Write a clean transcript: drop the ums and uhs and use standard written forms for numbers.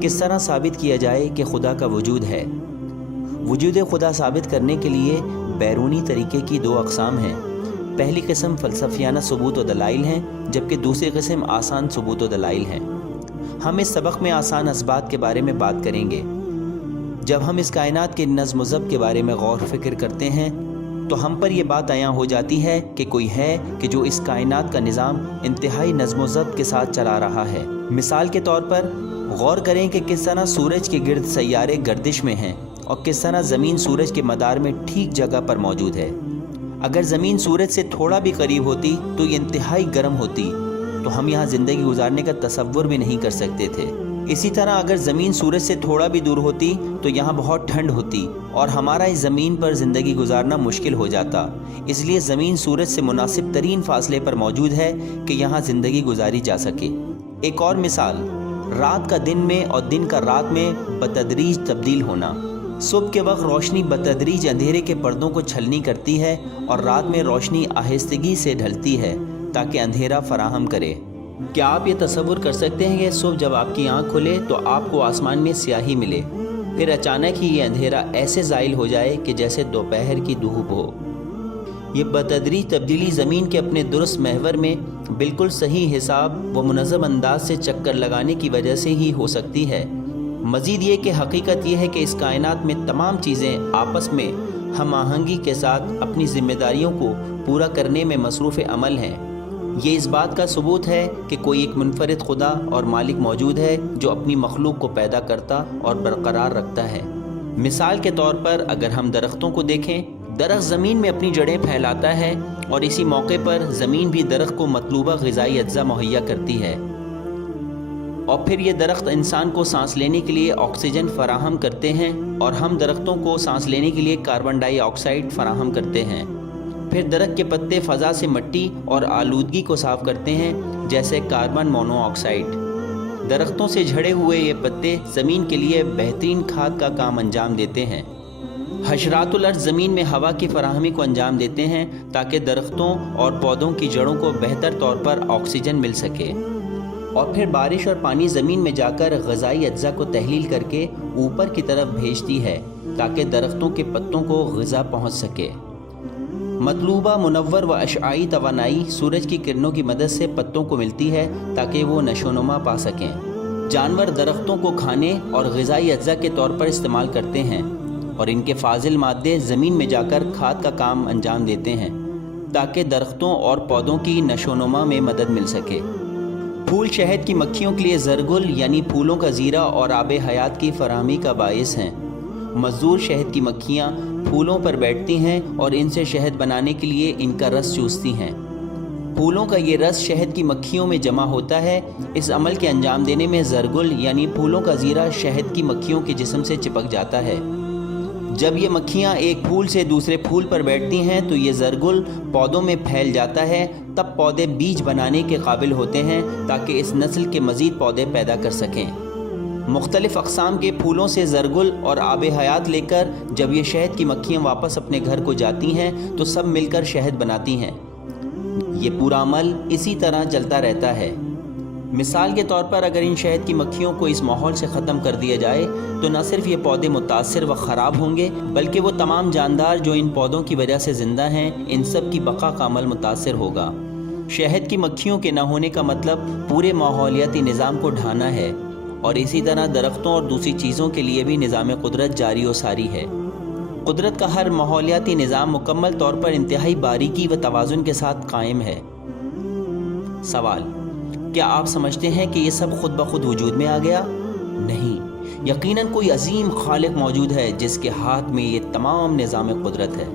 کس طرح ثابت کیا جائے کہ خدا کا وجود ہے؟ وجود خدا ثابت کرنے کے لیے بیرونی طریقے کی دو اقسام ہیں۔ پہلی قسم فلسفیانہ ثبوت و دلائل ہیں، جبکہ دوسری قسم آسان ثبوت و دلائل ہیں۔ ہم اس سبق میں آسان اسبات کے بارے میں بات کریں گے۔ جب ہم اس کائنات کے نظم و ضبط کے بارے میں غور و فکر کرتے ہیں تو ہم پر یہ بات عیاں ہو جاتی ہے کہ کوئی ہے کہ جو اس کائنات کا نظام انتہائی نظم و ضبط کے ساتھ چلا رہا ہے۔ مثال کے طور پر غور کریں کہ کس طرح سورج کے گرد سیارے گردش میں ہیں اور کس طرح زمین سورج کے مدار میں ٹھیک جگہ پر موجود ہے۔ اگر زمین سورج سے تھوڑا بھی قریب ہوتی تو یہ انتہائی گرم ہوتی، تو ہم یہاں زندگی گزارنے کا تصور بھی نہیں کر سکتے تھے۔ اسی طرح اگر زمین سورج سے تھوڑا بھی دور ہوتی تو یہاں بہت ٹھنڈ ہوتی اور ہمارا اس زمین پر زندگی گزارنا مشکل ہو جاتا۔ اس لیے زمین سورج سے مناسب ترین فاصلے پر موجود ہے کہ یہاں زندگی گزاری جا سکے۔ ایک اور مثال، رات کا دن میں اور دن کا رات میں بتدریج تبدیل ہونا۔ صبح کے وقت روشنی بتدریج اندھیرے کے پردوں کو چھلنی کرتی ہے اور رات میں روشنی آہستگی سے ڈھلتی ہے تاکہ اندھیرا فراہم کرے۔ کیا آپ یہ تصور کر سکتے ہیں کہ صبح جب آپ کی آنکھ کھلے تو آپ کو آسمان میں سیاہی ملے، پھر اچانک ہی یہ اندھیرا ایسے زائل ہو جائے کہ جیسے دوپہر کی دھوپ ہو؟ یہ بتدریج تبدیلی زمین کے اپنے درست محور میں بالکل صحیح حساب و منظم انداز سے چکر لگانے کی وجہ سے ہی ہو سکتی ہے۔ مزید یہ کہ حقیقت یہ ہے کہ اس کائنات میں تمام چیزیں آپس میں ہم آہنگی کے ساتھ اپنی ذمہ داریوں کو پورا کرنے میں مصروف عمل ہیں۔ یہ اس بات کا ثبوت ہے کہ کوئی ایک منفرد خدا اور مالک موجود ہے جو اپنی مخلوق کو پیدا کرتا اور برقرار رکھتا ہے۔ مثال کے طور پر اگر ہم درختوں کو دیکھیں، درخت زمین میں اپنی جڑیں پھیلاتا ہے اور اسی موقع پر زمین بھی درخت کو مطلوبہ غذائی اجزاء مہیا کرتی ہے، اور پھر یہ درخت انسان کو سانس لینے کے لیے آکسیجن فراہم کرتے ہیں اور ہم درختوں کو سانس لینے کے لیے کاربن ڈائی آکسائیڈ فراہم کرتے ہیں۔ پھر درخت کے پتے فضا سے مٹی اور آلودگی کو صاف کرتے ہیں، جیسے کاربن مونو آکسائیڈ۔ درختوں سے جھڑے ہوئے یہ پتے زمین کے لیے بہترین کھاد کا کام انجام دیتے ہیں۔ حشرات الارض زمین میں ہوا کی فراہمی کو انجام دیتے ہیں تاکہ درختوں اور پودوں کی جڑوں کو بہتر طور پر آکسیجن مل سکے، اور پھر بارش اور پانی زمین میں جا کر غذائی اجزاء کو تحلیل کر کے اوپر کی طرف بھیجتی ہے تاکہ درختوں کے پتوں کو غذا پہنچ سکے۔ مطلوبہ منور و اشعاعی توانائی سورج کی کرنوں کی مدد سے پتوں کو ملتی ہے تاکہ وہ نشو و نما پا سکیں۔ جانور درختوں کو کھانے اور غذائی اجزاء کے طور پر استعمال کرتے ہیں، اور ان کے فاضل مادے زمین میں جا کر کھاد کا کام انجام دیتے ہیں تاکہ درختوں اور پودوں کی نشو و نما میں مدد مل سکے۔ پھول شہد کی مکھیوں کے لیے زرگل یعنی پھولوں کا زیرہ اور آب حیات کی فراہمی کا باعث ہیں۔ مزدور شہد کی مکھیاں پھولوں پر بیٹھتی ہیں اور ان سے شہد بنانے کے لیے ان کا رس چوستی ہیں۔ پھولوں کا یہ رس شہد کی مکھیوں میں جمع ہوتا ہے۔ اس عمل کے انجام دینے میں زرگل یعنی پھولوں کا زیرہ شہد کی مکھیوں کے جسم سے چپک جاتا ہے۔ جب یہ مکھیاں ایک پھول سے دوسرے پھول پر بیٹھتی ہیں تو یہ زرگل پودوں میں پھیل جاتا ہے، تب پودے بیج بنانے کے قابل ہوتے ہیں تاکہ اس نسل کے مزید پودے پیدا کر سکیں۔ مختلف اقسام کے پھولوں سے زرگل اور آب حیات لے کر جب یہ شہد کی مکھیاں واپس اپنے گھر کو جاتی ہیں تو سب مل کر شہد بناتی ہیں۔ یہ پورا عمل اسی طرح چلتا رہتا ہے۔ مثال کے طور پر اگر ان شہد کی مکھیوں کو اس ماحول سے ختم کر دیا جائے تو نہ صرف یہ پودے متاثر و خراب ہوں گے، بلکہ وہ تمام جاندار جو ان پودوں کی وجہ سے زندہ ہیں، ان سب کی بقا کا عمل متاثر ہوگا۔ شہد کی مکھیوں کے نہ ہونے کا مطلب پورے ماحولیاتی نظام کو ڈھانا ہے، اور اسی طرح درختوں اور دوسری چیزوں کے لیے بھی نظام قدرت جاری و ساری ہے۔ قدرت کا ہر ماحولیاتی نظام مکمل طور پر انتہائی باریکی و توازن کے ساتھ قائم ہے۔ سوال: کیا آپ سمجھتے ہیں کہ یہ سب خود بخود وجود میں آ گیا؟ نہیں، یقیناً کوئی عظیم خالق موجود ہے جس کے ہاتھ میں یہ تمام نظام قدرت ہے۔